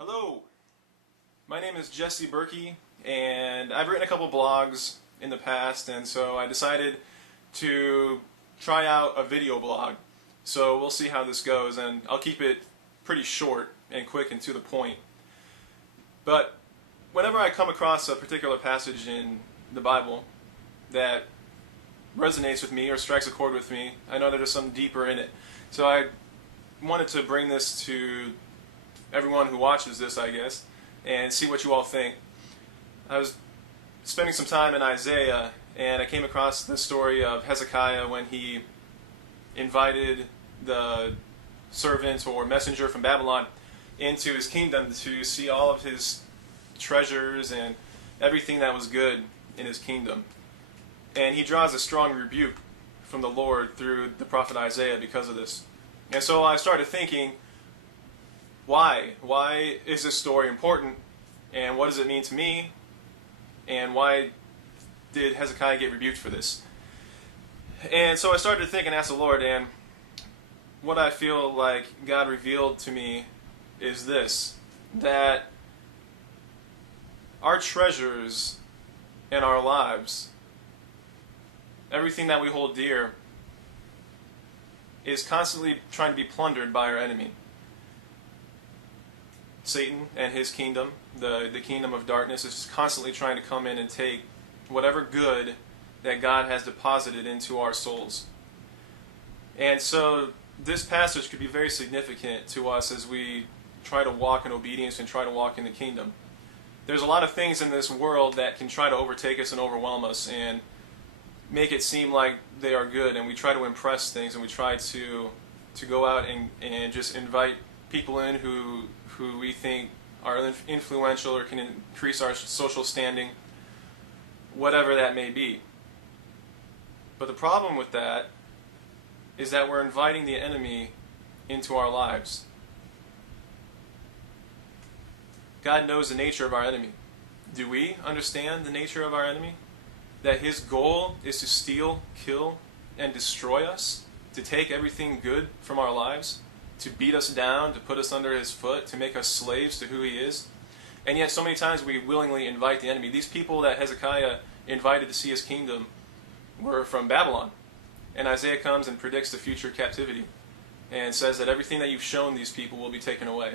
Hello, my name is Jesse Birkey, and I've written a couple blogs in the past, and so I decided to try out a video blog. So we'll see how this goes, and I'll keep it pretty short and quick and to the point. But whenever I come across a particular passage in the Bible that resonates with me or strikes a chord with me, I know that there's something deeper in it. So I wanted to bring this to everyone who watches this, I guess, and see what you all think. I was spending some time in Isaiah, and I came across the story of Hezekiah when he invited the servant or messenger from Babylon into his kingdom to see all of his treasures and everything that was good in his kingdom. And he draws a strong rebuke from the Lord through the prophet Isaiah because of this. And so I started thinking, why? Why is this story important? And what does it mean to me? And why did Hezekiah get rebuked for this? And so I started to think and ask the Lord, and what I feel like God revealed to me is this, that our treasures in our lives, everything that we hold dear, is constantly trying to be plundered by our enemy. Satan and his kingdom, the kingdom of darkness, is constantly trying to come in and take whatever good that God has deposited into our souls. And so this passage could be very significant to us as we try to walk in obedience and try to walk in the kingdom. There's a lot of things in this world that can try to overtake us and overwhelm us and make it seem like they are good, and we try to impress things, and we try to go out and just invite people in who we think are influential or can increase our social standing, whatever that may be. But the problem with that is that we're inviting the enemy into our lives. God knows the nature of our enemy. Do we understand the nature of our enemy? That his goal is to steal, kill, and destroy us, to take everything good from our lives, to beat us down, to put us under his foot, to make us slaves to who he is. And yet so many times we willingly invite the enemy. These people that Hezekiah invited to see his kingdom were from Babylon. And Isaiah comes and predicts the future captivity and says that everything that you've shown these people will be taken away.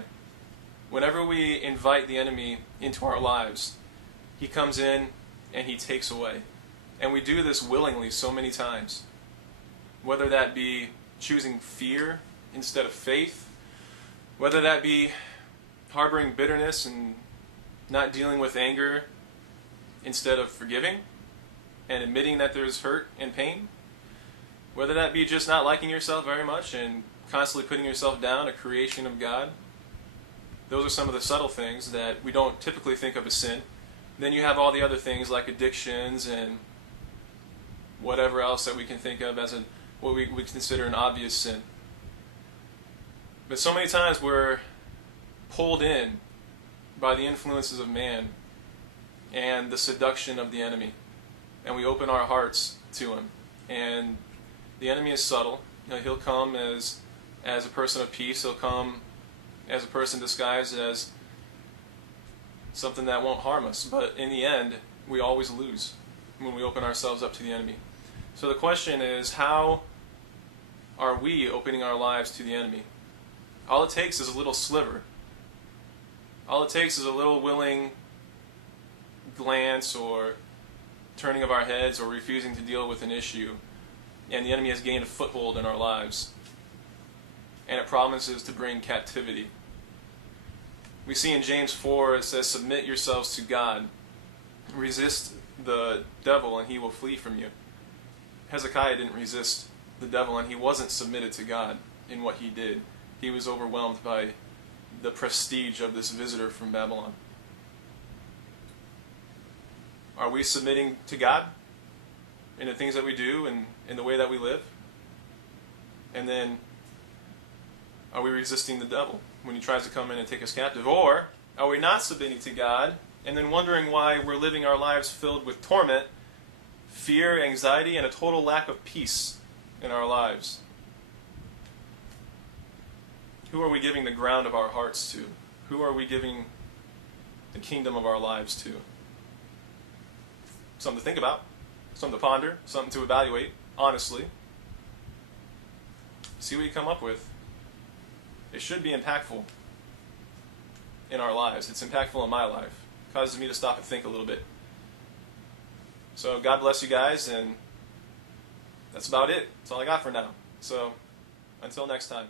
Whenever we invite the enemy into our lives, he comes in and he takes away. And we do this willingly so many times. Whether that be choosing fear instead of faith, whether that be harboring bitterness and not dealing with anger instead of forgiving and admitting that there's hurt and pain, whether that be just not liking yourself very much and constantly putting yourself down, a creation of God. Those are some of the subtle things that we don't typically think of as sin. Then you have all the other things like addictions and whatever else that we can think of as what we consider an obvious sin. But so many times we're pulled in by the influences of man and the seduction of the enemy. And we open our hearts to him. And the enemy is subtle. He'll come as a person of peace. He'll come as a person disguised as something that won't harm us. But in the end, we always lose when we open ourselves up to the enemy. So the question is, how are we opening our lives to the enemy? All it takes is a little sliver. All it takes is a little willing glance or turning of our heads or refusing to deal with an issue, and the enemy has gained a foothold in our lives. And it promises to bring captivity. We see in James 4, it says, "Submit yourselves to God. Resist the devil, and he will flee from you." Hezekiah didn't resist the devil, and he wasn't submitted to God in what he did. He was overwhelmed by the prestige of this visitor from Babylon. Are we submitting to God in the things that we do and in the way that we live? And then, are we resisting the devil when he tries to come in and take us captive? Or are we not submitting to God and then wondering why we're living our lives filled with torment, fear, anxiety, and a total lack of peace in our lives? Who are we giving the ground of our hearts to? Who are we giving the kingdom of our lives to? Something to think about, something to ponder, something to evaluate, honestly. See what you come up with. It should be impactful in our lives. It's impactful in my life. It causes me to stop and think a little bit. So God bless you guys, and that's about it. That's all I got for now. So until next time.